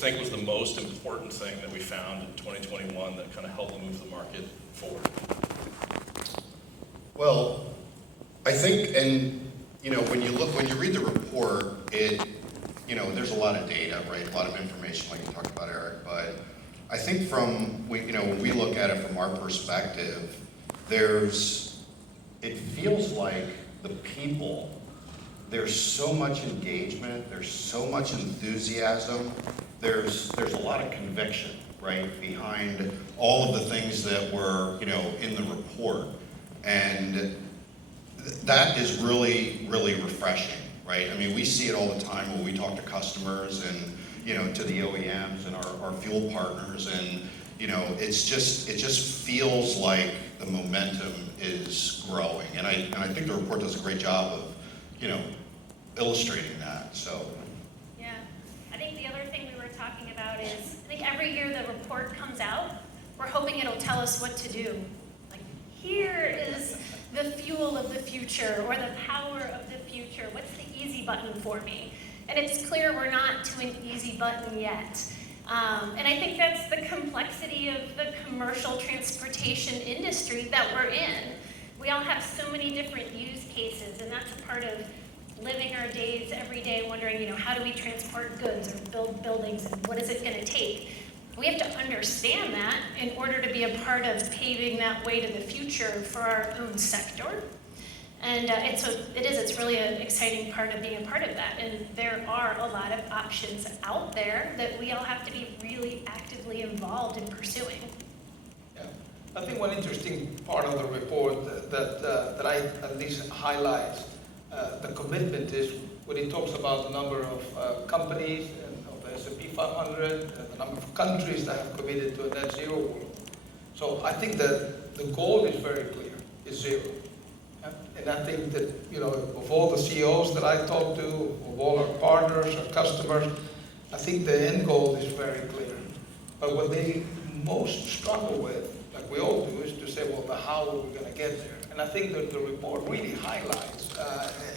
think was the most important thing that we found in 2021 that kind of helped move the market forward? Well, I think, and when you read the report, there's a lot of data, right? A lot of information, like you talked about, Eric. But I think when we look at it from our perspective, it feels like the people. There's so much engagement. There's so much enthusiasm. There's a lot of conviction, right, behind all of the things that were in the report, and that is really, really refreshing, right? I mean, we see it all the time when we talk to customers and to the OEMs and our fuel partners, and it just feels like the momentum is growing, and I think the report does a great job of illustrating that. So yeah, I think the other thing we were talking about is, I think every year the report comes out, we're hoping it'll tell us what to do. Like, here is the fuel of the future, or the power of the future. What's the easy button for me? And it's clear we're not to an easy button yet. And I think that's the complexity of the commercial transportation industry that we're in. We all have so many different use cases, and that's a part of living our days every day wondering, how do we transport goods or build buildings, and what is it going to take? We have to understand that in order to be a part of paving that way to the future for our own sector. And it's really an exciting part of being a part of that. And there are a lot of options out there that we all have to be really actively involved in pursuing. Yeah, I think one interesting part of the report that I at least highlight the commitment is when it talks about the number of companies and of the S&P 500, and the number of countries that have committed to a net zero world. So I think that the goal is very clear, is zero. And I think that, of all the CEOs that I talk to, of all our partners, our customers, I think the end goal is very clear. But what they most struggle with, like we all do, is to say, well, how are we going to get there? And I think that the report really highlights,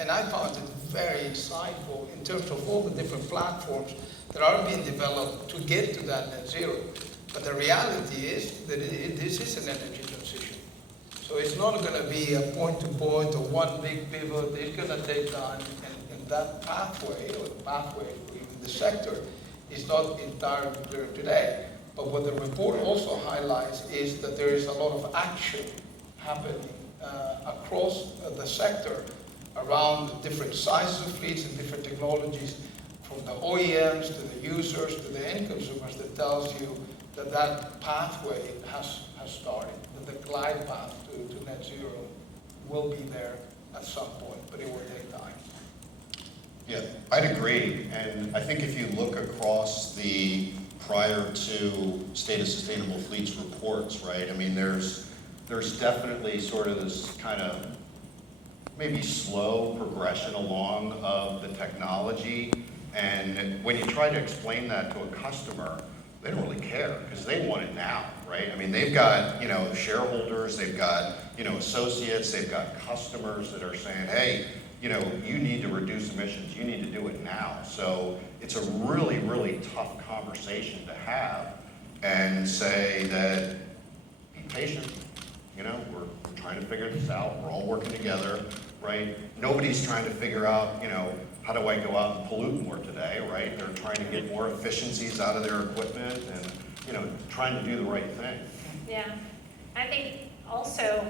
and I found it very insightful in terms of all the different platforms that are being developed to get to that net zero. But the reality is that this is an energy transition. So it's not going to be a point-to-point or one big pivot. It's going to take time, and that pathway, or the pathway in the sector, is not entirely clear today. But what the report also highlights is that there is a lot of action happening across the sector around different sizes of fleets and different technologies, from the OEMs to the users to the end consumers, that tells you that pathway has started, that the glide path to net zero will be there at some point, but it will take time. yeah, I'd agree. And I think if you look across the prior to State of Sustainable Fleets reports, right? I mean, there's definitely sort of this kind of maybe slow progression along of the technology. And when you try to explain that to a customer, they don't really care because they want it now, right? I mean, they've got, shareholders, they've got, associates, they've got customers that are saying, hey, you need to reduce emissions, you need to do it now. So it's a really, really tough conversation to have and say that, be patient, we're trying to figure this out, we're all working together, right? Nobody's trying to figure out, how do I go out and pollute more today, right? They're trying to get more efficiencies out of their equipment and, trying to do the right thing. Yeah, I think also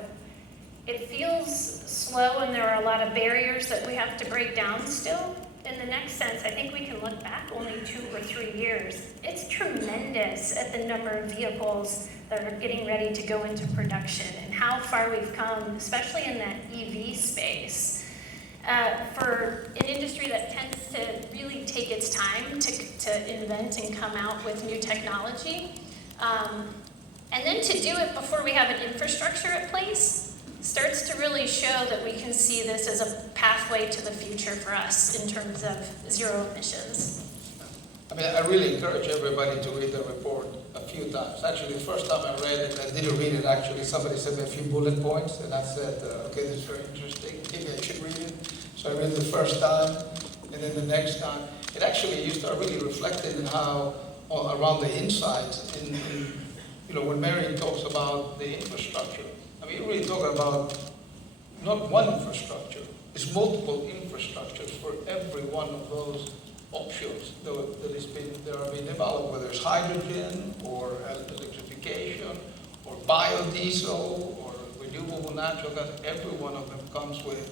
it feels slow and there are a lot of barriers that we have to break down still. In the next sense, I think we can look back only 2 or 3 years. It's tremendous at the number of vehicles that are getting ready to go into production and how far we've come, especially in that EV space. For an industry that tends to really take its time to invent and come out with new technology, and then to do it before we have an infrastructure in place, starts to really show that we can see this as a pathway to the future for us in terms of zero emissions. I mean, I really encourage everybody to read the report a few times. Actually, the first time I read it, I didn't read it actually. Somebody sent me a few bullet points, and I said, okay, this is very interesting. Maybe I should read it. So I read it the first time, and then the next time. It actually, you start really reflecting on how around the insights. When Mary talks about the infrastructure, I mean, you're really talking about not one infrastructure, it's multiple infrastructures for every one of those options that are being developed, whether it's hydrogen or electrification or biodiesel or renewable natural gas. Every one of them comes with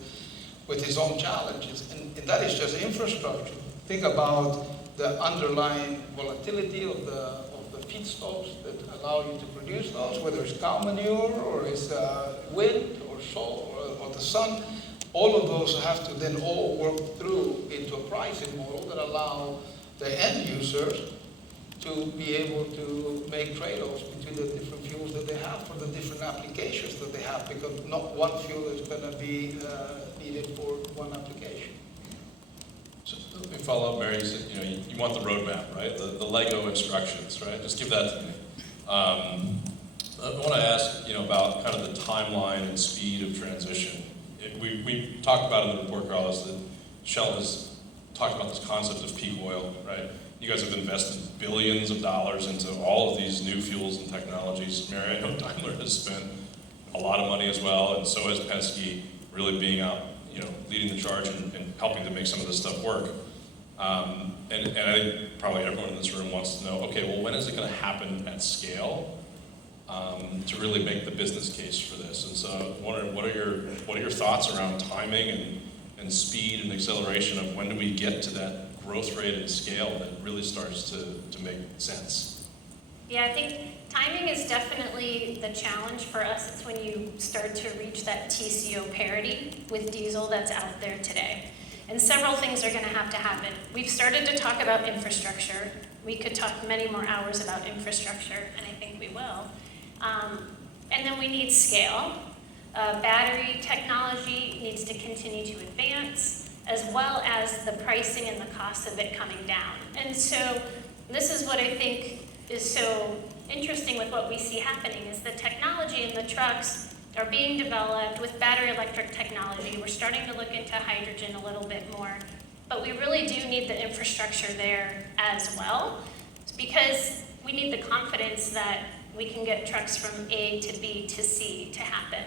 its own challenges, and that is just infrastructure. Think about the underlying volatility of the feedstocks that allow you to produce those, whether it's cow manure or it's wind or sol or the sun. All of those have to then all work through into a pricing model that allow the end users to be able to make trade-offs between the different fuels that they have for the different applications that they have, because not one fuel is going to be needed for one application. So let me follow up, Mary. You said, you want the roadmap, right? The Lego instructions, right? Just give that to me. I want to ask, about kind of the timeline and speed of transition. We talked about in the report, Carlos, that Shell has talked about this concept of peak oil, right? You guys have invested billions of dollars into all of these new fuels and technologies. Mary, I know Daimler has spent a lot of money as well, and so has Penske, really being out, leading the charge and helping to make some of this stuff work. And I think probably everyone in this room wants to know, okay, well, when is it going to happen at scale to really make the business case for this? And so I'm wondering, what are your thoughts around timing and speed and acceleration of when do we get to that growth rate and scale that really starts to make sense? Yeah, I think timing is definitely the challenge for us. It's when you start to reach that TCO parity with diesel that's out there today. And several things are going to happen. We've started to talk about infrastructure. We could talk many more hours about infrastructure, and I think we will. And then we need scale. Battery technology needs to continue to advance, as well as the pricing and the cost of it coming down. And so this is what I think is so interesting with what we see happening, is the technology in the trucks are being developed with battery electric technology. We're starting to look into hydrogen a little bit more, but we really do need the infrastructure there as well, because we need the confidence that we can get trucks from A to B to C to happen.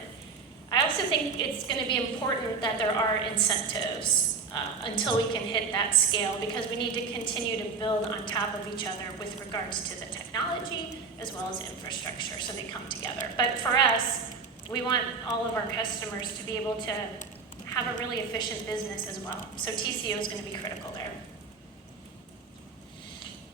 I also think it's going to be important that there are incentives until we can hit that scale, because we need to continue to build on top of each other with regards to the technology as well as infrastructure, so they come together. But for us, we want all of our customers to be able to have a really efficient business as well. So TCO is going to be critical there.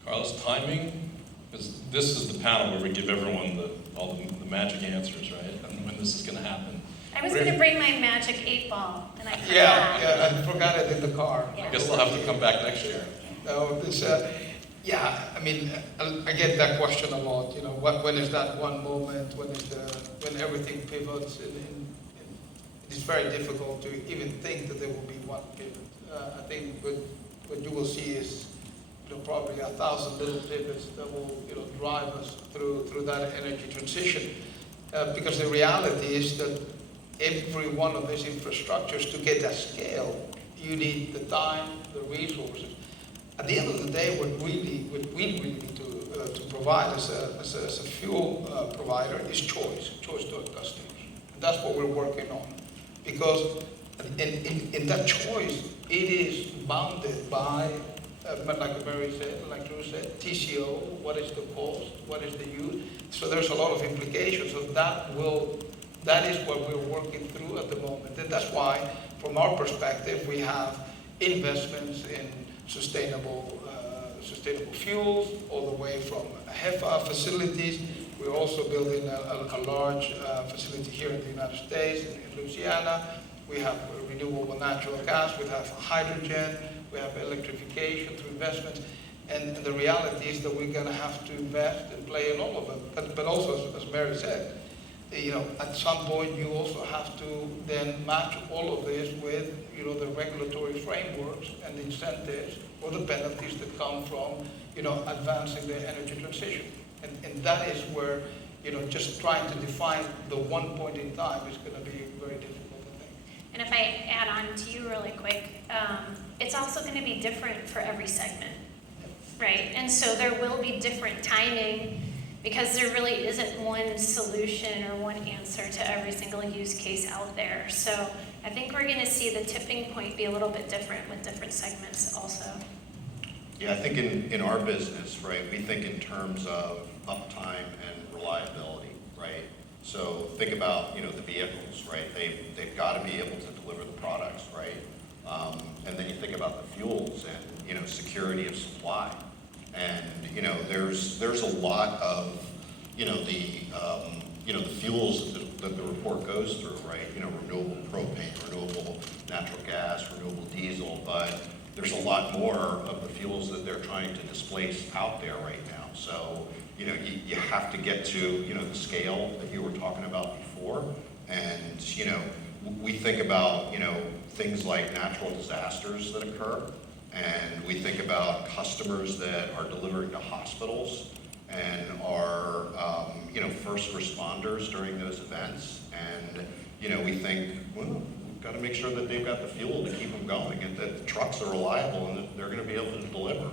Carlos, timing? Because this is the panel where we give everyone all the magic answers, right? And when this is going to happen. I was going to bring my magic 8-ball, and I forgot. Yeah, I forgot it in the car. Yeah. I guess they'll have to come back next year. No, I mean, I get that question a lot. When is that one moment? When everything pivots? And it's very difficult to even think that there will be one pivot. I think what you will see is, probably 1,000 little pivots that will, drive us through that energy transition. Because the reality is that every one of these infrastructures, to get that scale, you need the time, the resources. At the end of the day, what we really need to provide as a fuel provider is choice to our customers. And that's what we're working on. Because in that choice, it is bounded by, like Mary said, like Drew said, TCO, what is the cost, what is the use. So there's a lot of implications. So that is what we're working through at the moment. And that's why, from our perspective, we have investments in sustainable fuels, all the way from HEFA facilities. We're also building a large facility here in the United States, in Louisiana. We have renewable natural gas, we have hydrogen, we have electrification through investments. And the reality is that we're going to have to invest and play in all of them. But also, as Mary said, at some point you also have to then match all of this with, the regulatory frameworks and the incentives or the penalties that come from, advancing the energy transition. And that is where, just trying to define the one point in time is going to be very difficult, I think. And if I add on to you really quick, it's also going to be different for every segment. right? And so there will be different timing because there really isn't one solution or one answer to every single use case out there. So I think we're going to see the tipping point be a little bit different with different segments also. Yeah, I think in our business, right, we think in terms of uptime and reliability, right? So think about, the vehicles, right? They've got to be able to deliver the products, right? And then you think about the fuels and, security of supply. And, there's a lot of, the fuels that the report goes through, right? Renewable propane, renewable natural gas, renewable diesel, but there's a lot more of the fuels that they're trying to displace out there right now. So, you have to get to, the scale that you were talking about before. And, we think about, things like natural disasters that occur. And we think about customers that are delivering to hospitals and are, first responders during those events. And, we think, well, we've got to make sure that they've got the fuel to keep them going and that the trucks are reliable and that they're going to be able to deliver.